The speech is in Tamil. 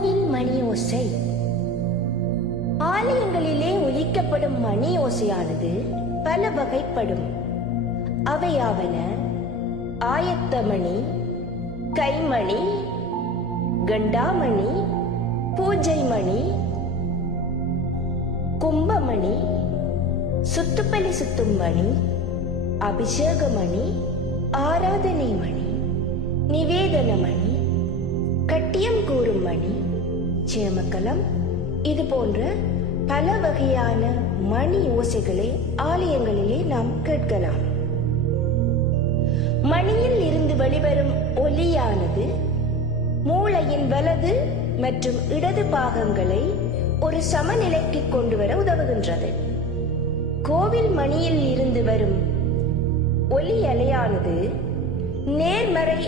கோவில் மணி ஓசை. ஆலயங்களிலே ஒலிக்கப்படும் மணி ஓசையானது பல வகைப்படும். அவையாவன ஆயத்தமணி, கைமணி, கண்டாமணி, பூஜை மணி, கும்பமணி, சுத்துப்பலி சுத்தும் மணி, அபிஷேக மணி, ஆராதனை மணி, நிவேதன மணி, கட்டியம் கூறும் மணி, சேமக்கலம், இது போன்ற பல வகையான மணி ஓசைகளை ஆலயங்களிலே நாம் கேட்கலாம். மணியில் இருந்து வெளிவரும் ஒலியானது மூளையின் வலது மற்றும் இடது பாகங்களை ஒரு சமநிலைக்கு கொண்டு வர உதவுகின்றது. கோவில் மணியில் இருந்து வரும் ஒலி அலையானது நேர்மறை